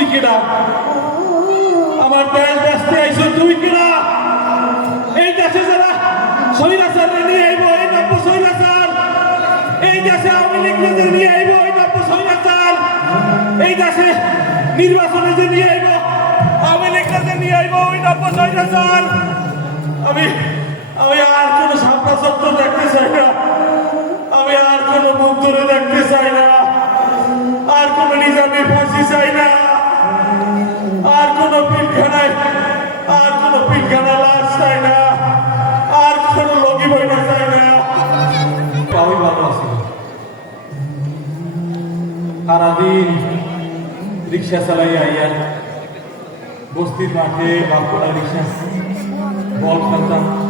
তুমি কেডা আমার দেশ ব্যস্তে আইছো তুই কেডা এই দেশে যারা সৈরাচার নিয়ে আইব, এই নব্য সৈরাচার এই দেশে আওয়ামী লীগ নিয়ে আইব, এই নব্য সৈরাচার এই দেশে নির্বাচনে যে নিয়ে আইব, আওয়ামী লীগ নিয়ে আইব ওই নব্য সৈরাচার আমি আমি আর কোনো সত্য দেখতে চাই না। আমি আর কোনো মুখ ধরে দেখতে চাই না। আর কোনো নিজামে ফাঁসি চাই না। আর কোনো পিলখানা আর কোনো লগি বইটা চাই না। ভালো আছি সারাদিন রিক্সা চালাই আইয়া বস্তির মাঠে বাপড়া রিক্সা বল খেলতাম।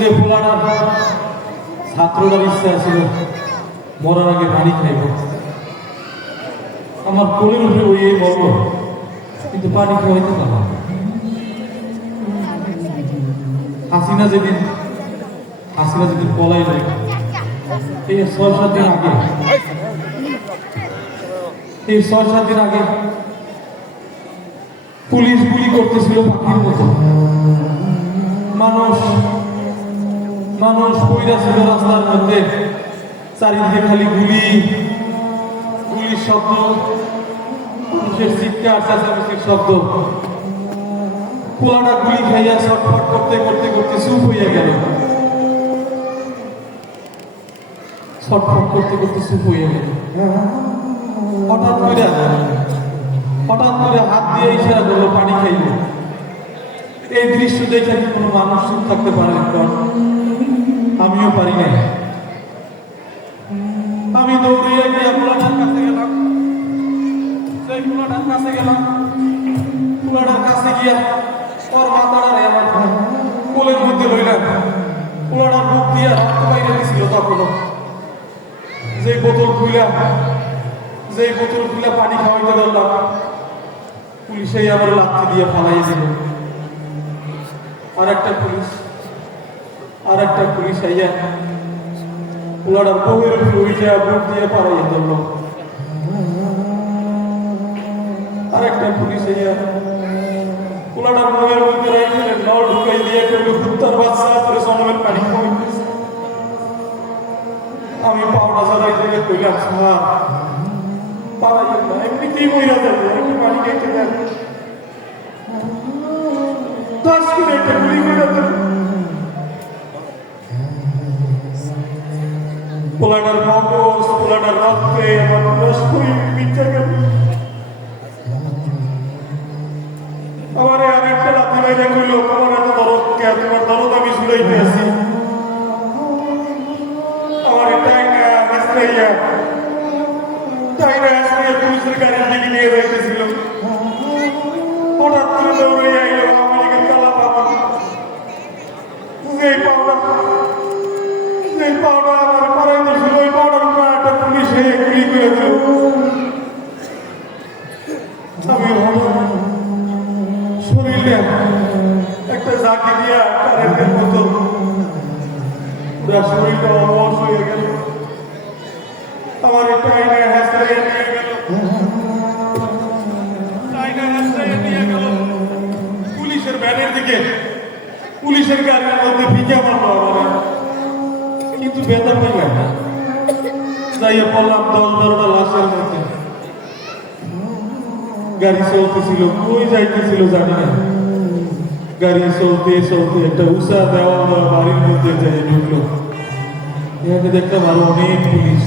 যে পোলাটা ইচ্ছা মরার আগে পানি খাইব। আমার কোলের উঠে ওই এই বলব, কিন্তু পানি খাওয়াইতে পারলাম হাসিনা যেদিন হাসিনা যেদিন পলাইল এই ছয় সাত দিন আগে, এই ছয় সাত দিন আগে পুলিশ গুলি করতেছিল পাখির মতো। মানুষ মানুষ পইরা ছিল রাস্তার মধ্যে। চারিদিকে খালি গুলি। গুলির শব্দ। মানুষের চিৎকার, চেঁচামেচির শব্দ। পোলাটা গুলি খাইয়া ছটফট করতে করতে করতে চুপ হইয়া গেল। ছটফট করতে করতে চুপ হইয়া গেল। হঠাৎ করে হঠাৎ করে হাত দিয়ে ইশারা করল, পানি খাইলো। এই দৃশ্য দেখে কোনো মানুষ চুপ থাকতে পারে কারণ আমিও পারি না আমি দৌড়িয়ে গিয়ে কাছে গেলাম। সেই পোলাটার কাছে গেলাম। পোলাটার কাছে গিয়া ওর মাথাটারে আমার কোলের মধ্যে লইলাম পোলাটার বুক দিয়ে রক্ত বাইরে দিছিল তখনও। যে বোতল খুইলাম যে বোতল খুলে পানি খাওয়াইতে ধরলাম পুলিশেই আমার লাথি দিয়ে ফালাই দিল। আর একটা পুলিশ আর একটা পুলিশ আইয়া পোলাটার বউয়ের উপরে উইটা দিয়ে পাড়াইয়া ধরলো। আর একটা পুলিশ আইয়া পোলাটার মুখের মধ্যে রাইখে নল ঢুকাই দিয়ে করল কুত্তার বাচ্চা করে জন্মের পানি আমি পাওনা ছাড়াই থেকে কইলাম স্যার পাড়াইয়া এমনিতেই মহিলা যাবে পানি খাইতে দেন। দশ একটা পোলাটার মগজ পোলাটার রক্তে আমার কুড়ি মিথ্যা গেল। আমার আর একটা রাত্রি বাইরে কইল আমার এত দরদ কে? তোমার দরদ আমি শুনাইতে আছি আমার এটাই না মেসরাইয়া তাই না আজকে পুলিশের গাড়ির দিকে নিয়ে যাইতেছিল। পুরা শরীরটা অবশ হয়ে গেল। আমার আইনা হাসড়াইয়া নিয়ে গেল। হাসড়াইয়া নিয়ে গেল। পুলিশের ভ্যানের দিকে। পুলিশের গাড়ির মধ্যে ভিজা মারলো কিন্তু বেদা পাইলাম না। যাইয়া পড়লাম দশ বারোটা লাশের মধ্যে। গাড়ি চলতেছিল, কই যাইতেছিল জানি না। গাড়ি চলতে চলতে একটা উঁচা দেওয়া দেওয়া বাড়ির মধ্যে যাই ঢুকলো। এখানে দেখতে ভালো, অনেক পুলিশ।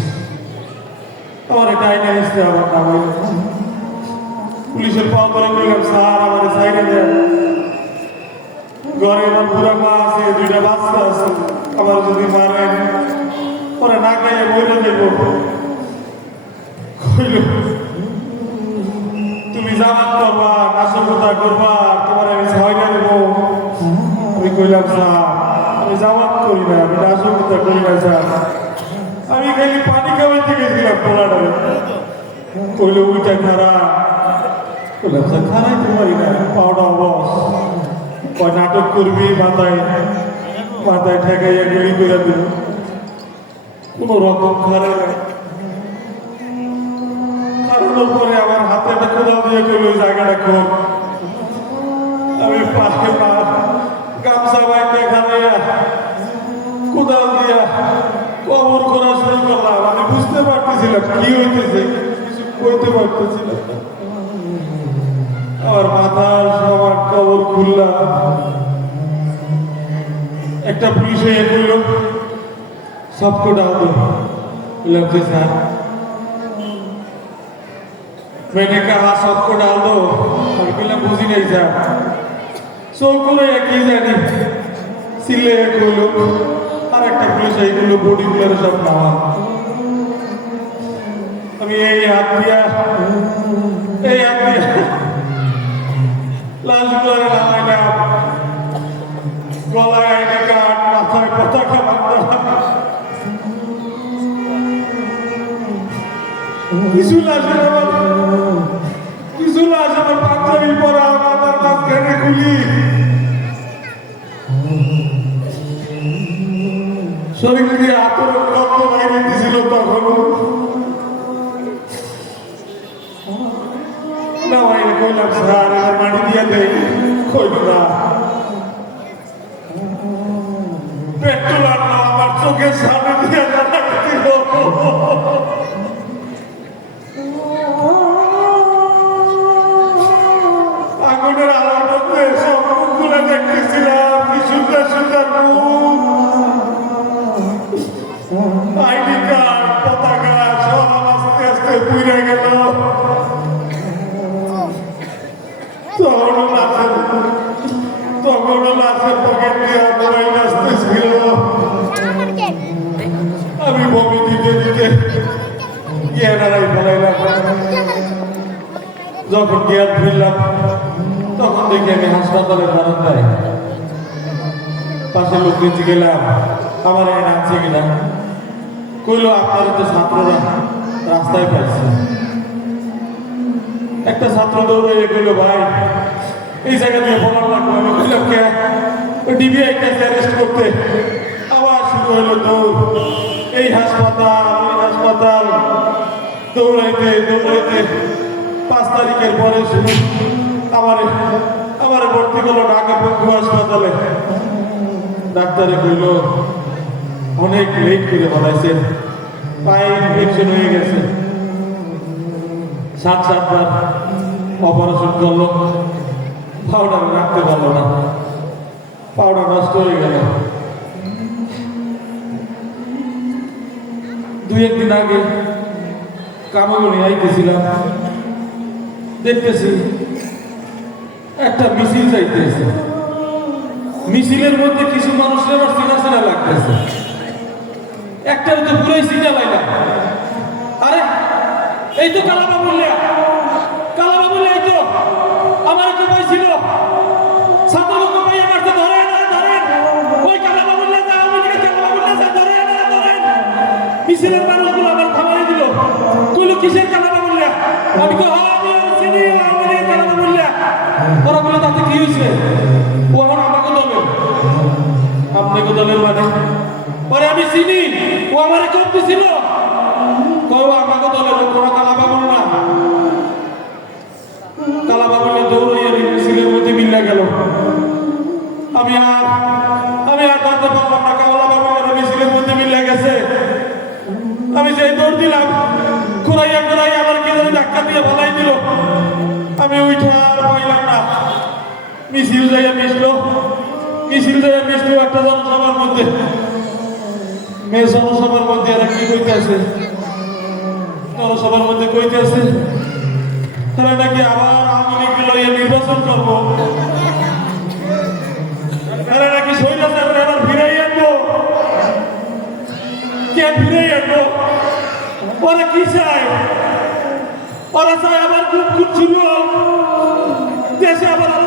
আমার একটা আইনে এসছে, আমার নামাই পুলিশের পাওয়া করে বললাম, স্যার আমার সাইডে দেন। ঘরে আমার পুরা মা আছে, দুইটা বাচ্চা আছে। আমার যদি আমি নাশকতা করি না স্যার আমি খালি পানি খাওয়াইতে গেছিলাম পোলাডারে কইলে ওইটা খারাপ কইলাম স্যার খারাইতে পারি না পাওয়া বস কয় নাটক করবি মাথায় মাথায় ঠেকাইয়া গুলি করে দিল কোনো রকম খারাপ না খারানোর পরে আমার হাতে একটা কোদাল দিয়ে কইল ওই জায়গাটা খোল আমি পাশে পা গামছা বাইকে খারাইয়া কোদাল দিয়া কবর করা শুরু করলাম আমি বুঝতে পারতেছিলাম কি হইতেছে কিছু কইতে পারতেছিলাম না। আমার মাথার সবার কবর খুললাম একটা পুলিশ হয়ে কইল সবকো ডাল দো বললাম যে স্যার मैंने कहा सबको डाल दो আমি বললাম বুঝি নাই স্যার চৌকুলো একই জানি সিলে কইল আর একটা পুলিশ এইগুলো বডি গুলো সব নামা আমি এই হাত দিয়া, এই হাত দিয়া লাশগুলো নামাইলাম গলায় আইডি কার্ড মাথায় পতাকা বাঁধলাম কিছু লাশের আমার, কিছু লাশ আমার পাঞ্জাবি পরা মাথার মাঝখানে খুলি। বাইরে কইলাম স্যার এবার মাটি দিয়ে যখন জ্ঞান ফিরলাম, তখন দেখি আমি হাসপাতালের বারান্দায় পাশে লোক নিচে গেলাম, আমার এখানে আছে কিনা? কইলো, আপনার তো ছাত্ররা, রাস্তায় পাইছে। একটা ছাত্র দৌড়ে কইলো, ভাই, এই জায়গা দিয়ে বলার লাগবে। আমি কইলাম, কে? ডিবিআই কাছে অ্যারেস্ট করতে। আবার শুরু হলো দৌড়। এই হাসপাতাল, ওই হাসপাতাল, দৌড়াইতে দৌড়াইতে পাঁচ তারিখের পরে আমার আমার ভর্তি করল ঢাকা পঙ্গু হাসপাতালে। ডাক্তারে কইল, অনেক লেট করে বানাইছে পায়ে ইনফেকশন হয়ে গেছে। সাত সাতবার অপারেশন করল পাউডার রাখতে পারল না। পাউডার নষ্ট হয়ে গেল। দুই একদিন আগে কামাগুনি আইতেছিলাম। দেখতেছি, একটা মিছিল যাইতেছে মিছিলের মধ্যে কিছু মানুষের আবার চেনা চেনা লাগতেছে। একটার তো পুরোই চিনা লাইলাম আরে, এই তো কালাবা বললিয়া কালাবা বললে এই তো আমার ছিল। আমার ওই বললে বললে ধরেন মিছিলের মানুষগুলো আমার খাবারে দিল। কিসের কালাবা ওরা বলে, তাতে কি হয়েছে? ও এখন আমাকে দমে আপনাকে দমের মানে? পরে আমি চিনি। ও আমার করতেছিল কয় মিছিল জায়গায় মিশলো। মিছিল জায়গায় মিশলো একটা জনসভার মধ্যে। মেয়ে জনসভার মধ্যে এরা কি কইতেছে? জনসভার মধ্যে কইতে আছে তারা নাকি আবার আওয়ামী লীগকে লইয়া নির্বাচন করব? তারা নাকি সৈন্য তারা আবার ফিরাই কে ফিরাই আনব? ওরা কি চায়? ওরা আবার খুব খুব ছিল দেশে আবার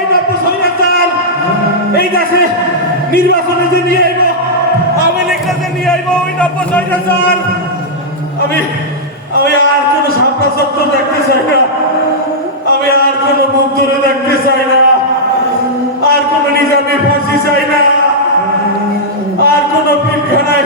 নির্বাচনে যে নিয়ে আইব, আমি লিখতে যে নিয়ে আইব, ওই নব্বই ছয়টা চার আমি আমি আর কোনো সাপটা সত্য দেখতে চাই না। আমি আর কোনো মুখ ধরে দেখতে চাই না। আর কোনো নিজামে ফাঁসি চাই না। আর কোনো পিঠখানায়